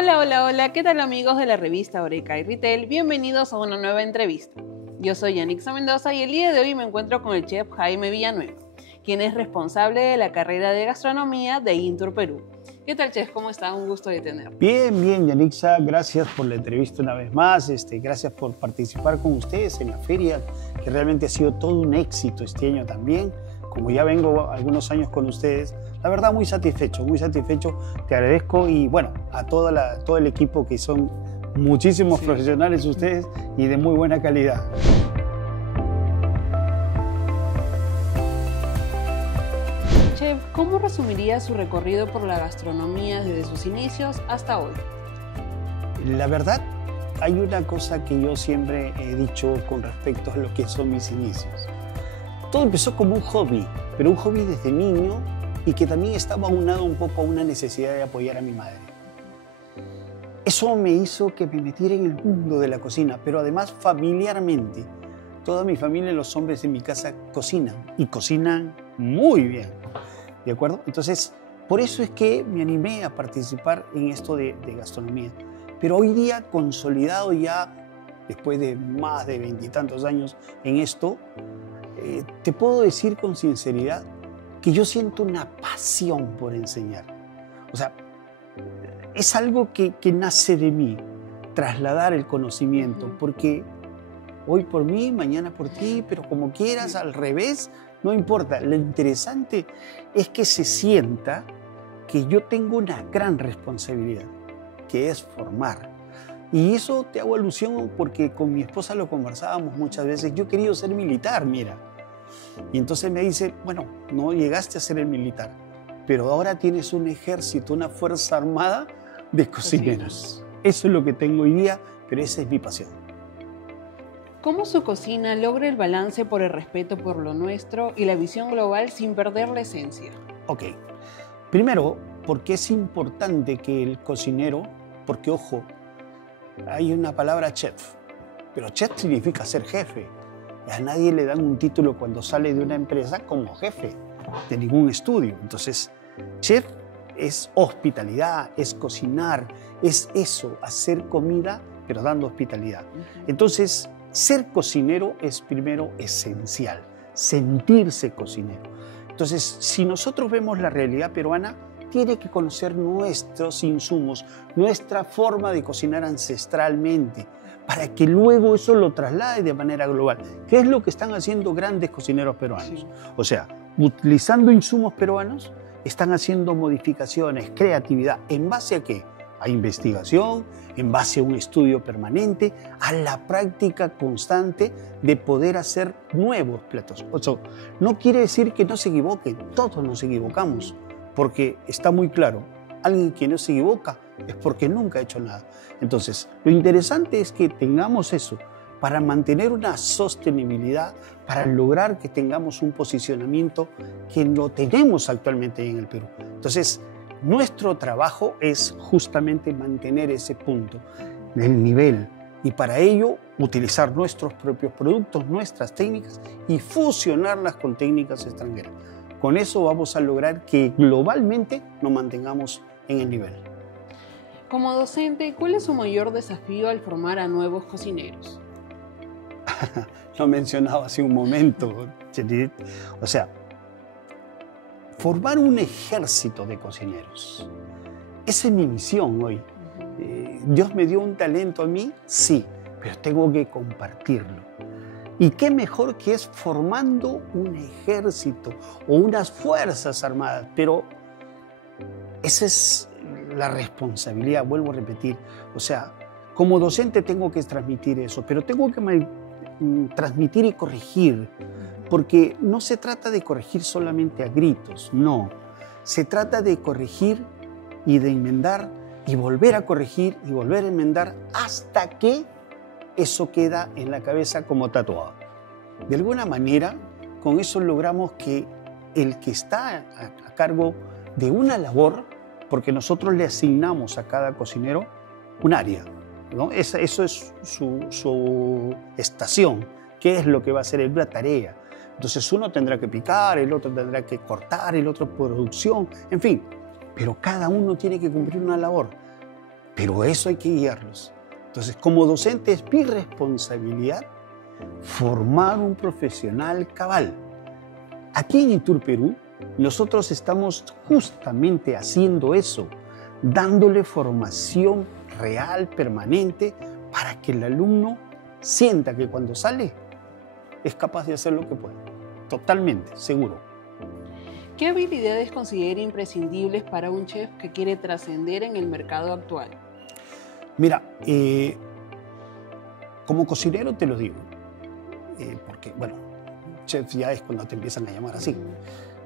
Hola, hola, hola, ¿qué tal amigos de la revista Oreca y Retail? Bienvenidos a una nueva entrevista. Yo soy Yanixa Mendoza y el día de hoy me encuentro con el chef Jaime Villanueva, quien es responsable de la carrera de gastronomía de Intur Perú. ¿Qué tal, chef? ¿Cómo está? Un gusto de tenerlo. Bien, bien, Yanixa, gracias por la entrevista una vez más, gracias por participar con ustedes en la feria, que realmente ha sido todo un éxito este año también. Como ya vengo algunos años con ustedes, la verdad muy satisfecho, te agradezco y bueno, a todo el equipo que son muchísimos profesionales ustedes y de muy buena calidad. Chef, ¿cómo resumiría su recorrido por la gastronomía desde sus inicios hasta hoy? La verdad, hay una cosa que yo siempre he dicho con respecto a lo que son mis inicios. Todo empezó como un hobby, pero un hobby desde niño y que también estaba aunado un poco a una necesidad de apoyar a mi madre. Eso me hizo que me metiera en el mundo de la cocina, pero además familiarmente. Toda mi familia, los hombres en mi casa cocinan y cocinan muy bien, ¿de acuerdo? Entonces, por eso es que me animé a participar en esto de gastronomía. Pero hoy día, consolidado ya, después de más de 20 y tantos años en esto, te puedo decir con sinceridad que yo siento una pasión por enseñar. O sea, es algo que nace de mí, trasladar el conocimiento, porque hoy por mí, mañana por ti, pero como quieras, al revés, no importa. Lo interesante es que se sienta que yo tengo una gran responsabilidad, que es formar. Y eso te hago alusión porque con mi esposa lo conversábamos muchas veces. Yo he querido ser militar, mira. Y entonces me dice, bueno, no llegaste a ser el militar, pero ahora tienes un ejército, una fuerza armada de cocineros. Eso es lo que tengo hoy día, pero esa es mi pasión. ¿Cómo su cocina logra el balance por el respeto por lo nuestro y la visión global sin perder la esencia? Ok. Primero, porque es importante que el cocinero, porque ojo, hay una palabra chef, pero chef significa ser jefe. A nadie le dan un título cuando sale de una empresa como jefe de ningún estudio. Entonces, chef es hospitalidad, es cocinar, es eso, hacer comida, pero dando hospitalidad. Entonces, ser cocinero es primero esencial, sentirse cocinero. Entonces, si nosotros vemos la realidad peruana, tiene que conocer nuestros insumos, nuestra forma de cocinar ancestralmente, para que luego eso lo traslade de manera global. ¿Qué es lo que están haciendo grandes cocineros peruanos? O sea, utilizando insumos peruanos, están haciendo modificaciones, creatividad. ¿En base a qué? A investigación, en base a un estudio permanente, a la práctica constante de poder hacer nuevos platos. O sea, no quiere decir que no se equivoquen, todos nos equivocamos, porque está muy claro, alguien que no se equivoca es porque nunca ha hecho nada. Entonces, lo interesante es que tengamos eso para mantener una sostenibilidad, para lograr que tengamos un posicionamiento que lo tenemos actualmente en el Perú. Entonces, nuestro trabajo es justamente mantener ese punto del nivel y para ello utilizar nuestros propios productos, nuestras técnicas y fusionarlas con técnicas extranjeras. Con eso vamos a lograr que globalmente nos mantengamos en el nivel. Como docente, ¿cuál es su mayor desafío al formar a nuevos cocineros? Lo mencionaba hace un momento, Chenit. O sea, formar un ejército de cocineros. Esa es mi misión hoy. Dios me dio un talento a mí, sí, pero tengo que compartirlo. ¿Y qué mejor que es formando un ejército o unas fuerzas armadas? Pero esa es la responsabilidad, vuelvo a repetir. O sea, como docente tengo que transmitir eso, pero tengo que transmitir y corregir, porque no se trata de corregir solamente a gritos, no. Se trata de corregir y de enmendar y volver a corregir y volver a enmendar hasta que eso queda en la cabeza como tatuado. De alguna manera, con eso logramos que el que está a cargo de una labor, porque nosotros le asignamos a cada cocinero un área, ¿no? Eso es su estación, qué es lo que va a hacer, es una tarea. Entonces uno tendrá que picar, el otro tendrá que cortar, el otro producción, en fin. Pero cada uno tiene que cumplir una labor. pero eso hay que guiarlos. Entonces, como docente es mi responsabilidad formar un profesional cabal. Aquí en Itur, Perú, nosotros estamos justamente haciendo eso, dándole formación real, permanente, para que el alumno sienta que cuando sale es capaz de hacer lo que puede. Totalmente, seguro. ¿Qué habilidades considera imprescindibles para un chef que quiere trascender en el mercado actual? Mira, como cocinero te lo digo, porque, bueno, chef ya es cuando te empiezan a llamar así,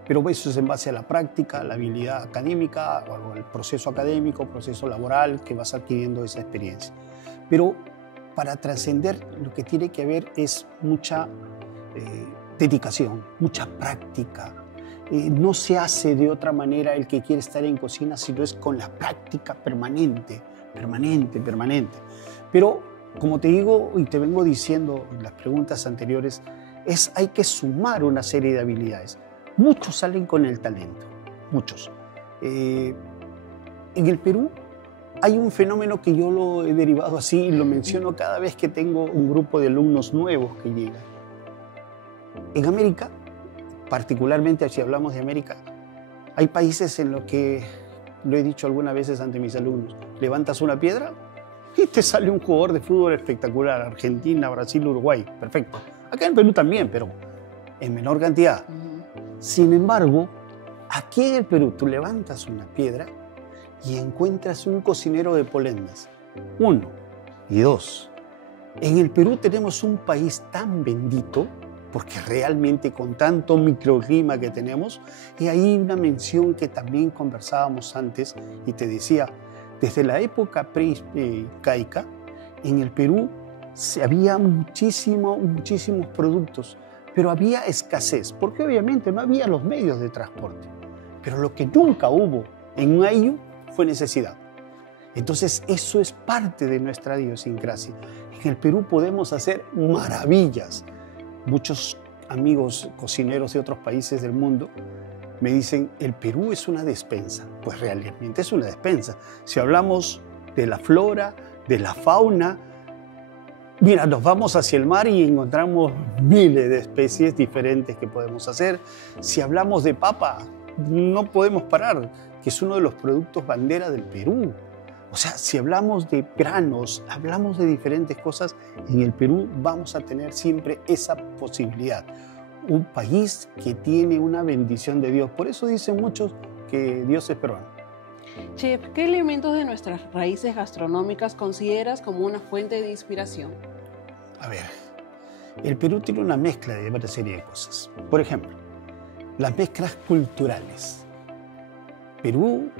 pero eso es en base a la práctica, la habilidad académica, o el proceso académico, proceso laboral, que vas adquiriendo esa experiencia. Pero para trascender lo que tiene que haber es mucha dedicación, mucha práctica. No se hace de otra manera el que quiere estar en cocina, sino es con la práctica permanente. Pero, como te digo y te vengo diciendo en las preguntas anteriores, hay que sumar una serie de habilidades. Muchos salen con el talento, muchos. En el Perú hay un fenómeno que yo lo he derivado así y lo menciono cada vez que tengo un grupo de alumnos nuevos que llegan. En América, particularmente si hablamos de América, hay países en los que, lo he dicho algunas veces ante mis alumnos, levantas una piedra y te sale un jugador de fútbol espectacular. Argentina, Brasil, Uruguay, perfecto. Acá en Perú también, pero en menor cantidad. Sin embargo, aquí en el Perú tú levantas una piedra y encuentras un cocinero de polendas. 1 y 2. En el Perú tenemos un país tan bendito, porque realmente con tanto microclima que tenemos, y hay una mención que también conversábamos antes y te decía, desde la época preincaica, en el Perú había muchísimos productos, pero había escasez, porque obviamente no había los medios de transporte. Pero lo que nunca hubo en un ayllu fue necesidad. Entonces eso es parte de nuestra idiosincrasia. En el Perú podemos hacer maravillas. Muchos amigos cocineros de otros países del mundo me dicen, el Perú es una despensa. Pues realmente es una despensa. Si hablamos de la flora, de la fauna, mira, nos vamos hacia el mar y encontramos miles de especies diferentes que podemos hacer. Si hablamos de papa, no podemos parar, que es uno de los productos bandera del Perú. O sea, si hablamos de granos, hablamos de diferentes cosas, en el Perú vamos a tener siempre esa posibilidad. Un país que tiene una bendición de Dios. Por eso dicen muchos que Dios es peruano. Chef, ¿qué elementos de nuestras raíces gastronómicas consideras como una fuente de inspiración? A ver, el Perú tiene una mezcla de varias serie de cosas. Por ejemplo, las mezclas culturales. Perú,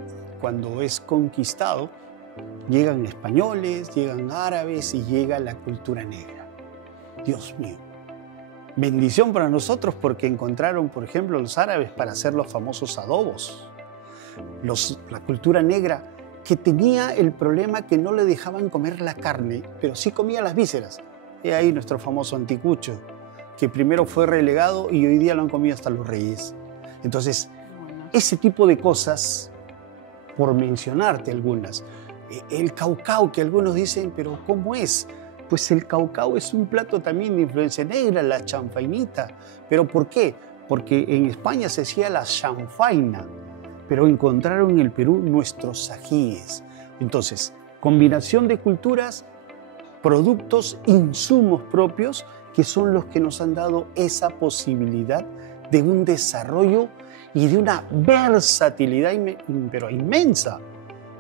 cuando es conquistado, llegan españoles, llegan árabes y llega la cultura negra. Dios mío. Bendición para nosotros porque encontraron, por ejemplo, los árabes para hacer los famosos adobos. La cultura negra que tenía el problema que no le dejaban comer la carne, pero sí comía las vísceras. Y ahí nuestro famoso anticucho, que primero fue relegado y hoy día lo han comido hasta los reyes. Entonces, ese tipo de cosas, por mencionarte algunas. El caucao, que algunos dicen, pero ¿cómo es? Pues el caucao es un plato también de influencia negra, la chanfainita. ¿Pero por qué? Porque en España se hacía la chanfaina, pero encontraron en el Perú nuestros ajíes. Entonces, combinación de culturas, productos, insumos propios, que son los que nos han dado esa posibilidad de un desarrollo y de una versatilidad pero inmensa.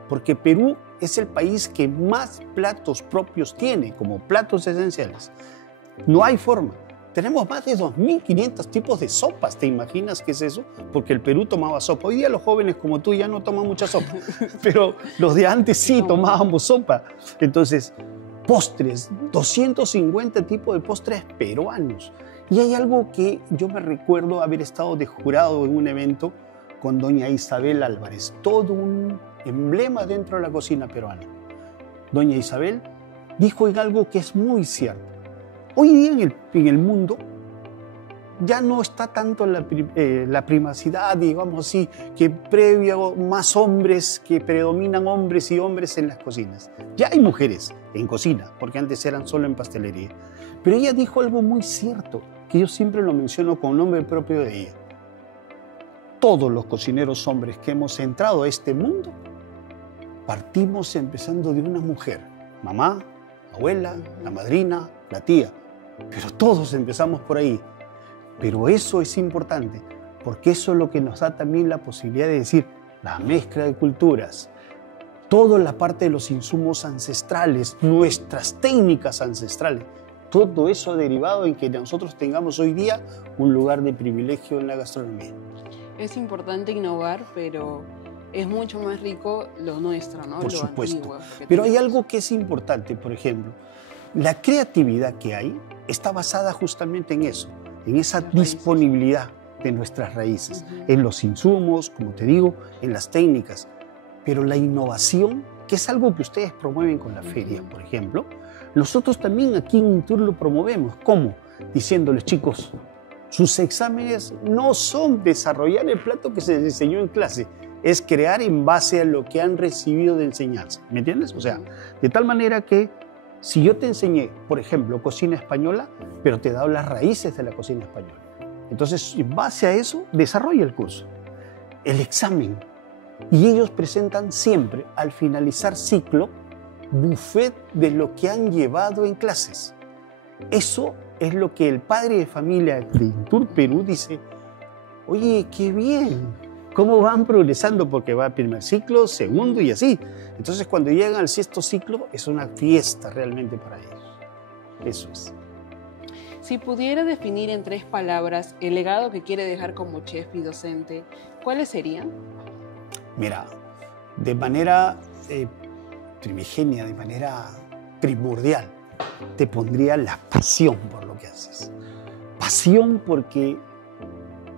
Porque Perú es el país que más platos propios tiene, como platos esenciales. No hay forma. Tenemos más de 2.500 tipos de sopas. ¿Te imaginas qué es eso? Porque el Perú tomaba sopa. Hoy día los jóvenes como tú ya no toman mucha sopa, pero los de antes sí tomábamos sopa. Entonces, postres, 250 tipos de postres peruanos. Y hay algo que yo me recuerdo haber estado de jurado en un evento con doña Isabel Álvarez, todo un emblema dentro de la cocina peruana. Doña Isabel dijo en algo que es muy cierto. Hoy día en el mundo ya no está tanto la primacidad, digamos así, que previo más hombres, que predominan hombres y hombres en las cocinas. Ya hay mujeres en cocina, porque antes eran solo en pastelería. Pero ella dijo algo muy cierto, que yo siempre lo menciono con nombre propio de ella. Todos los cocineros hombres que hemos entrado a este mundo, partimos empezando de una mujer, mamá, abuela, la madrina, la tía, pero todos empezamos por ahí. Pero eso es importante, porque eso es lo que nos da también la posibilidad de decir la mezcla de culturas, toda la parte de los insumos ancestrales, nuestras técnicas ancestrales, todo eso derivado en que nosotros tengamos hoy día un lugar de privilegio en la gastronomía. Es importante innovar, pero es mucho más rico lo nuestro, ¿no? Por lo supuesto. Antiguo, Pero hay algo que es importante, por ejemplo, la creatividad que hay está basada justamente en eso, en esa disponibilidad de nuestras raíces, en los insumos, como te digo, en las técnicas. Pero la innovación, que es algo que ustedes promueven con la feria, por ejemplo, nosotros también aquí en Intur lo promovemos. ¿Cómo? Diciéndoles, chicos, sus exámenes no son desarrollar el plato que se les enseñó en clase, es crear en base a lo que han recibido de enseñanza. ¿Me entiendes? O sea, de tal manera que si yo te enseñé, por ejemplo, cocina española, pero te he dado las raíces de la cocina española, entonces, en base a eso, desarrolla el curso, el examen. Y ellos presentan siempre, al finalizar ciclo, buffet de lo que han llevado en clases. Eso es lo que el padre de familia de Intur Perú dice, oye, qué bien, cómo van progresando, porque va primer ciclo, segundo y así. Entonces, cuando llegan al sexto ciclo, es una fiesta realmente para ellos. Eso es. Si pudiera definir en 3 palabras el legado que quiere dejar como chef y docente, ¿cuáles serían? Mira, de manera primigenia, de manera primordial, te pondría la pasión por lo que haces. Pasión porque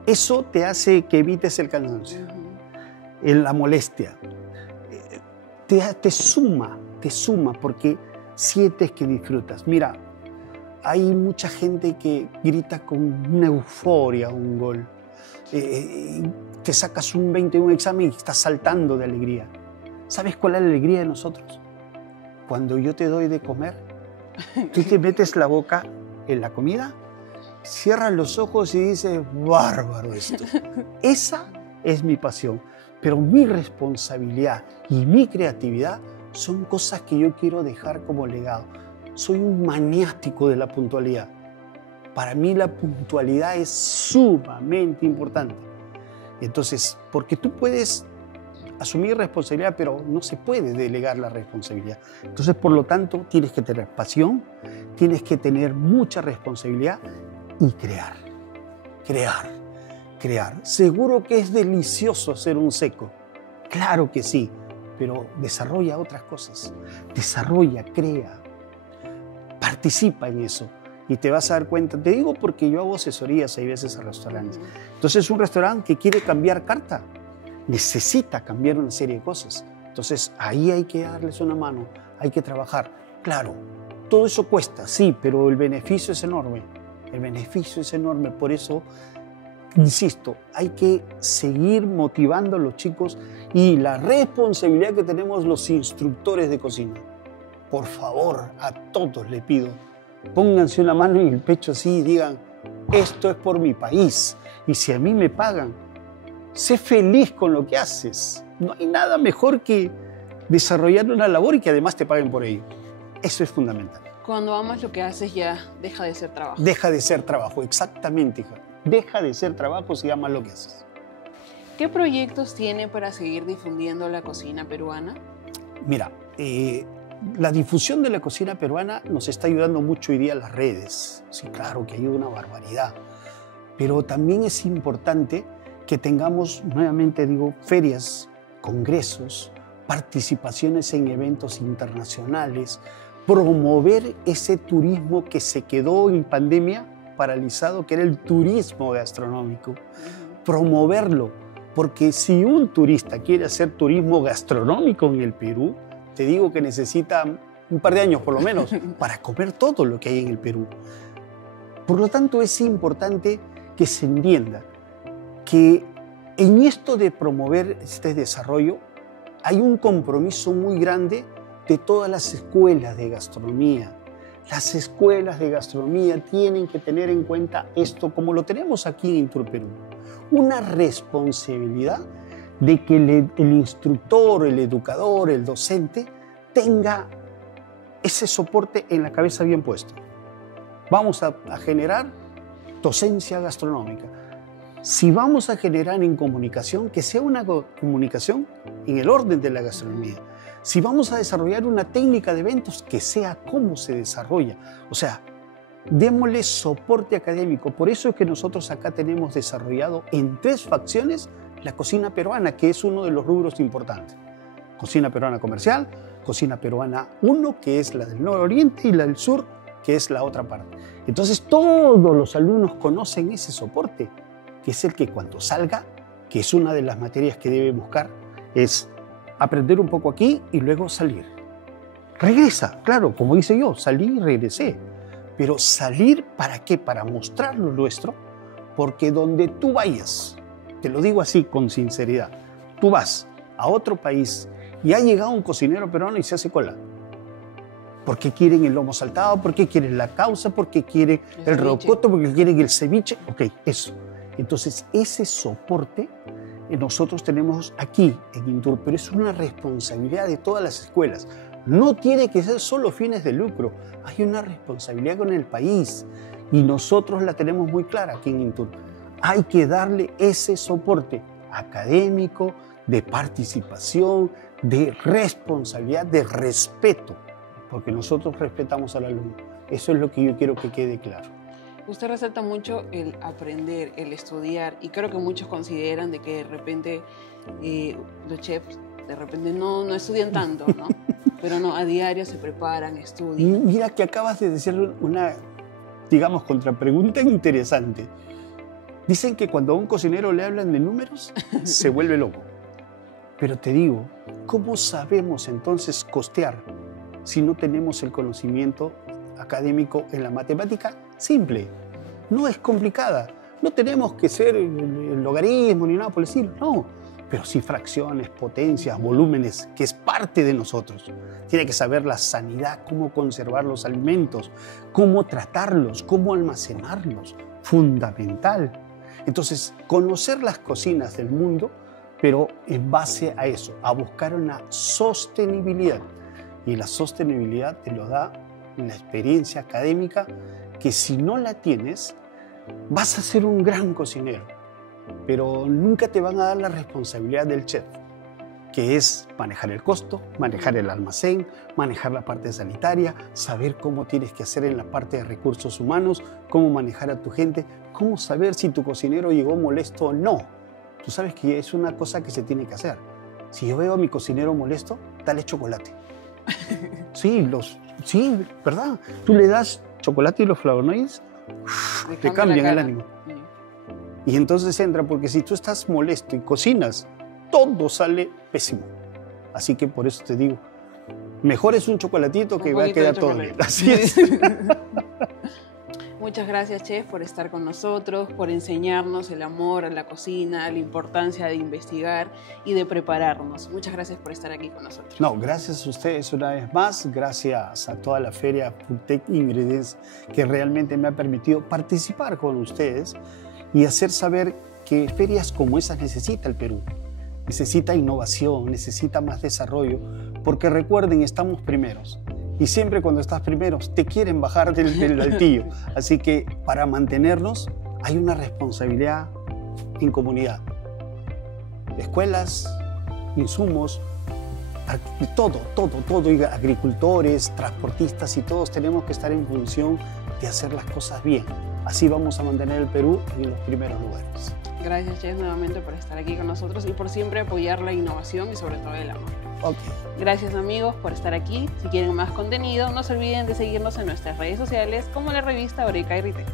eso te hace que evites el cansancio, la molestia. Te suma porque sientes que disfrutas. Mira, hay mucha gente que grita con una euforia un gol. Te sacas un 20 en un examen y estás saltando de alegría. ¿Sabes cuál es la alegría de nosotros? Cuando yo te doy de comer, tú te metes la boca en la comida, cierras los ojos y dices, bárbaro esto. Esa es mi pasión. Pero mi responsabilidad y mi creatividad son cosas que yo quiero dejar como legado. Soy un maniático de la puntualidad. Para mí la puntualidad es sumamente importante. Entonces, porque tú puedes asumir responsabilidad, pero no se puede delegar la responsabilidad. Entonces, por lo tanto, tienes que tener pasión, tienes que tener mucha responsabilidad y crear. Seguro que es delicioso hacer un seco. Claro que sí, pero desarrolla otras cosas. Desarrolla, crea. Participa en eso y te vas a dar cuenta. Te digo porque yo hago asesorías hay veces a restaurantes. Entonces, un restaurante que quiere cambiar carta necesita cambiar una serie de cosas. Entonces, ahí hay que darles una mano, hay que trabajar. Claro, todo eso cuesta, sí, pero el beneficio es enorme. El beneficio es enorme. Por eso, insisto, hay que seguir motivando a los chicos y la responsabilidad que tenemos los instructores de cocina. Por favor, a todos les pido, pónganse una mano en el pecho así y digan, esto es por mi país. Y si a mí me pagan, sé feliz con lo que haces. No hay nada mejor que desarrollar una labor y que además te paguen por ello. Eso es fundamental. Cuando amas lo que haces ya deja de ser trabajo. Deja de ser trabajo, exactamente, hija. Deja de ser trabajo si amas lo que haces. ¿Qué proyectos tiene para seguir difundiendo la cocina peruana? Mira, la difusión de la cocina peruana nos está ayudando mucho hoy día las redes. Sí, claro que ayuda una barbaridad. Pero también es importante que tengamos, nuevamente digo, ferias, congresos, participaciones en eventos internacionales, promover ese turismo que se quedó en pandemia paralizado, que era el turismo gastronómico. Promoverlo, porque si un turista quiere hacer turismo gastronómico en el Perú, te digo que necesita un par de años por lo menos para comer todo lo que hay en el Perú. Por lo tanto, es importante que se entienda que en esto de promover este desarrollo hay un compromiso muy grande de todas las escuelas de gastronomía. Las escuelas de gastronomía tienen que tener en cuenta esto, como lo tenemos aquí en Inturperú, una responsabilidad de que el instructor, el educador, el docente tenga ese soporte en la cabeza bien puesto. Vamos a generar docencia gastronómica. Si vamos a generar en comunicación, que sea una comunicación en el orden de la gastronomía. Si vamos a desarrollar una técnica de eventos, que sea cómo se desarrolla. O sea, démosle soporte académico. Por eso es que nosotros acá tenemos desarrollado en 3 facciones la cocina peruana, que es uno de los rubros importantes. Cocina peruana comercial, cocina peruana 1, que es la del nororiente, y la del sur, que es la otra parte. Entonces todos los alumnos conocen ese soporte, que es el que cuando salga, que es una de las materias que debe buscar, es aprender un poco aquí y luego salir. Regresa, claro, como hice yo, salí y regresé. Pero salir, ¿para qué? Para mostrar lo nuestro, porque donde tú vayas, te lo digo así con sinceridad, tú vas a otro país y ha llegado un cocinero peruano y se hace cola. ¿Por qué quieren el lomo saltado? ¿Por qué quieren la causa? ¿Por qué quieren el rocoto? ¿Por qué quieren el ceviche? Ok, eso. Entonces, ese soporte nosotros tenemos aquí en Intur, pero es una responsabilidad de todas las escuelas. No tiene que ser solo fines de lucro, hay una responsabilidad con el país y nosotros la tenemos muy clara aquí en Intur. Hay que darle ese soporte académico, de participación, de responsabilidad, de respeto, porque nosotros respetamos al alumno. Eso es lo que yo quiero que quede claro. Usted resalta mucho el aprender, el estudiar, y creo que muchos consideran de que de repente los chefs de repente no estudian tanto, ¿no? Pero no, a diario se preparan, estudian. Mira que acabas de decir una, digamos, contrapregunta interesante. Dicen que cuando a un cocinero le hablan de números, se vuelve loco. Pero te digo, ¿cómo sabemos entonces costear si no tenemos el conocimiento académico en la matemática? Simple, no es complicada. No tenemos que ser el logaritmo ni nada por el estilo, no. Pero sí fracciones, potencias, volúmenes, que es parte de nosotros. Tiene que saber la sanidad, cómo conservar los alimentos, cómo tratarlos, cómo almacenarlos. Fundamental. Entonces, conocer las cocinas del mundo, pero en base a eso, a buscar una sostenibilidad. Y la sostenibilidad te lo da la experiencia académica, que si no la tienes, vas a ser un gran cocinero, pero nunca te van a dar la responsabilidad del chef, que es manejar el costo, manejar el almacén, manejar la parte sanitaria, saber cómo tienes que hacer en la parte de recursos humanos, cómo manejar a tu gente, cómo saber si tu cocinero llegó molesto o no. Tú sabes que es una cosa que se tiene que hacer. Si yo veo a mi cocinero molesto, dale chocolate. Sí, ¿verdad? Tú le das chocolate y los flavonoides, te cambian el ánimo. Y entonces entra, porque si tú estás molesto y cocinas, todo sale pésimo. Así que por eso te digo, mejor es un chocolatito que va a quedar todo bien. Así es. Muchas gracias, chef, por estar con nosotros, por enseñarnos el amor a la cocina, la importancia de investigar y de prepararnos. Muchas gracias por estar aquí con nosotros. No, gracias a ustedes una vez más, gracias a toda la feria Foodtech Ingredients, que realmente me ha permitido participar con ustedes y hacer saber que ferias como esas necesita el Perú. Necesita innovación, necesita más desarrollo, porque recuerden, estamos primeros. Y siempre cuando estás primeros te quieren bajar del altillo. Así que para mantenernos hay una responsabilidad en comunidad. Escuelas, insumos, todo, agricultores, transportistas y todos tenemos que estar en función de hacer las cosas bien. Así vamos a mantener el Perú en los primeros lugares. Gracias, chef, nuevamente por estar aquí con nosotros y por siempre apoyar la innovación y sobre todo el amor. Okay. Gracias, amigos, por estar aquí. Si quieren más contenido, no se olviden de seguirnos en nuestras redes sociales como la revista Oreca y Ritel.